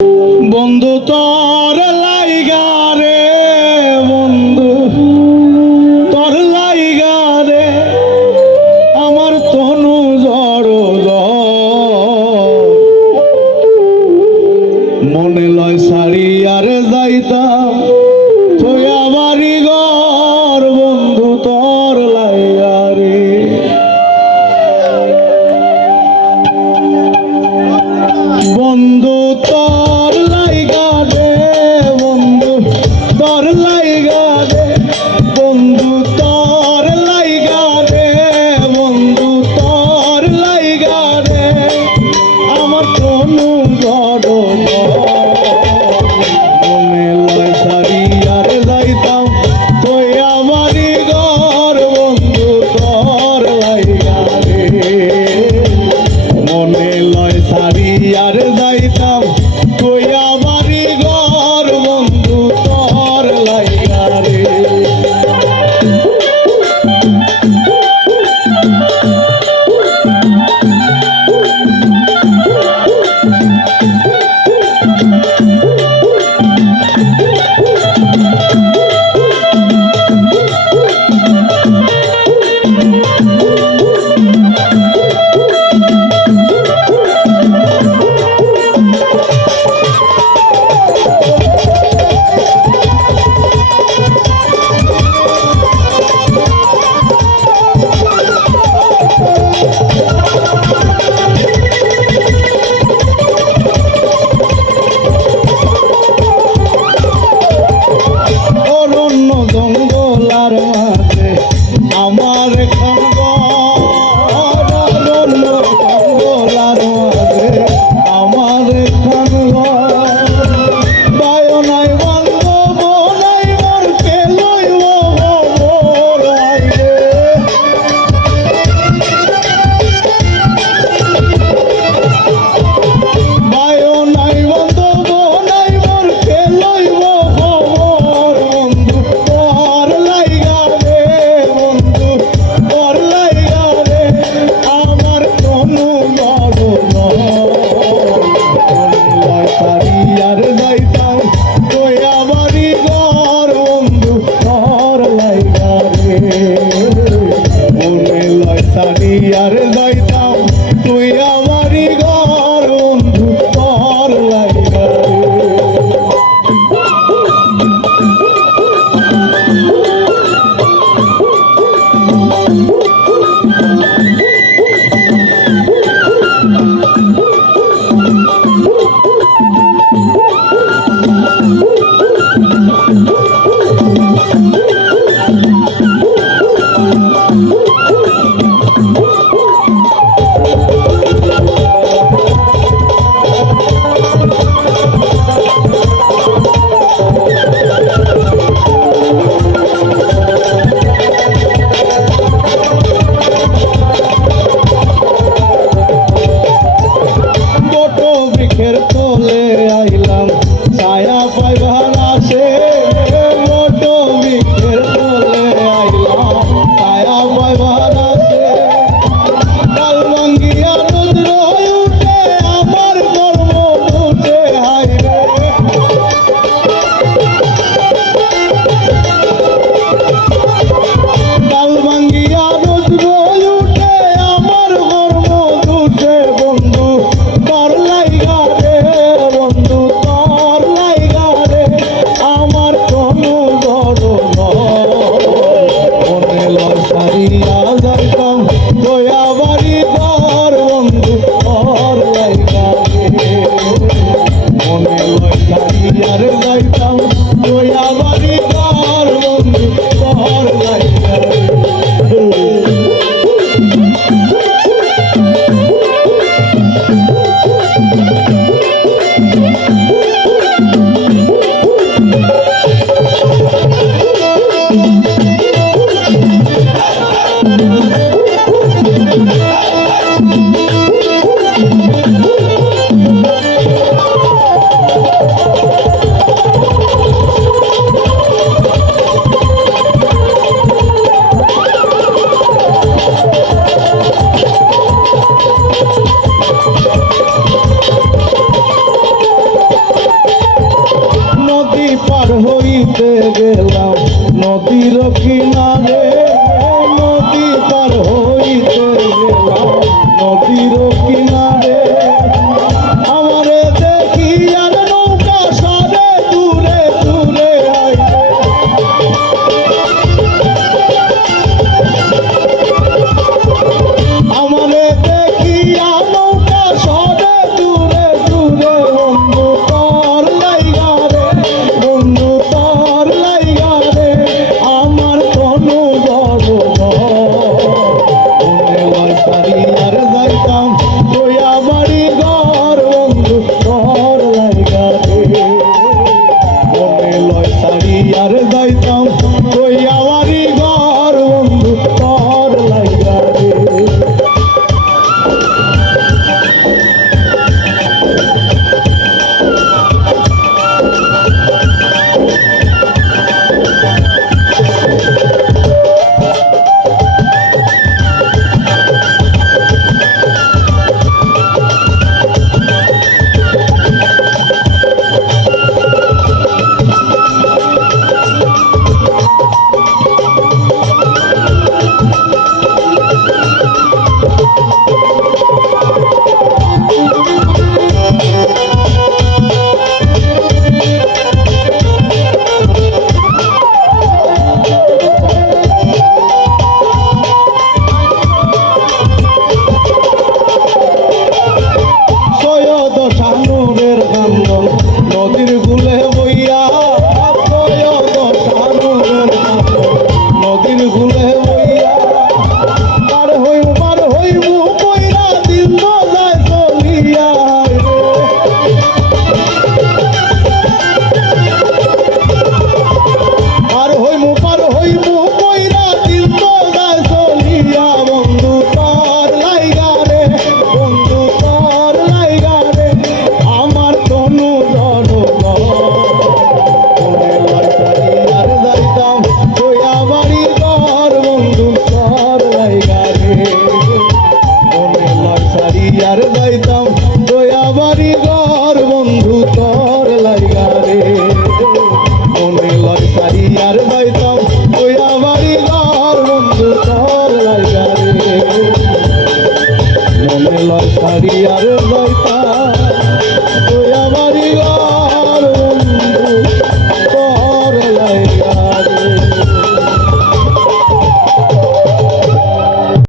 বন্ধু তোর লাইগা রে, বন্ধু তোর লাইগা রে, আমার তনু জড় মনে লয় সারি আর যাইতাম থইয়া বাড়ি ঘর, বন্ধু তোর লাইগা রে। বন্ধু তোর লাইগা রে, বন্ধু তোর লাইগা রে, বন্ধু তোর লাইগা রে, বন্ধু তোর লাইগা রে, আমার তনু জড় মনে লয় সারি আর যাইতাম থইয়া বাড়ি ঘর, বন্ধু তোর লাইগা রে। মনে লয় সারি আর যাইতাম থইয়া বাড়ি ঘর, বন্ধু তোর লাইগা রে। জঙ্গলার মাঝে আমার খান জঙ্গলার মাঝে আমার খান বায় নাই বান্ধব নাই মোর কে লইব রে। বায় নাই বান্ধব নাই মোর কে লইব আর যাইতাম তোয়া বাড়ি ঘর, বন্ধু তোর লাইগা রে। মনে লয় সারি আর যাইতাম তোয়া বাড়ি ঘর, বন্ধু তোর লাইগা রে। বৃক্ষের তলে আইলাম ছায়া পাইবার আসে, বট বৃক্ষের তলে আইলাম ছায়া পাইবার আসে। ডাল ভাঙ্গিয়া রুদ্র উঠে আমার কর্ম উঠে হায় রে। ডাল ভাঙ্গিয়া রুদ্র উঠে আমার কর্ম উঠে, বন্ধু তোর লাইগা রে, বন্ধু হইতে গেলাম নদীর কিনারে, নদী পার হইতে গেলাম নদীর কিনারে। আমারে দেখি আর নৌকা সারে দূরে দূরে আইবে, আমারে দেখি আর নৌকা সারে দূরে দূরে। বন্ধু তোর লাইগা রে, বন্ধু তোর লাইগা রে, আমার তনু বড় মনে লয় সারি আর যাইতাম দয়া বাড়ি ঘর। বন্ধু তোর লাইগা রে, মনে লয় সারি আর যাইতাম দয়া বাড়ি ঘর। বন্ধু তোর লাইগা রে। শানুরের কান্দন নদীর গুলে বইয়া, শানুরের কান্দন নদীর গুলে বইয়া। পার হইমু কইরা দিন যায় চলিয়া রে। পার হইমু কইরা দিন যায় চলিয়া। বন্ধু তোর লাইগা রে, বন্ধু তোর লাইগা রে, আমার তনু জড় মনে লয় সারি আর যাইতাম দয়া বাড়ি ঘর। বন্ধু তোর লাইগা রে, মনে লয় সারি আর যাইতাম দয়া বাড়ি ঘর। বন্ধু তোর লাইগা রে, মনে লয় সারি আর যাইতাম দয়া বাড়ি ঘর। বন্ধু তোর লাইগা রে, মনে লয় সারি আর যাইতাম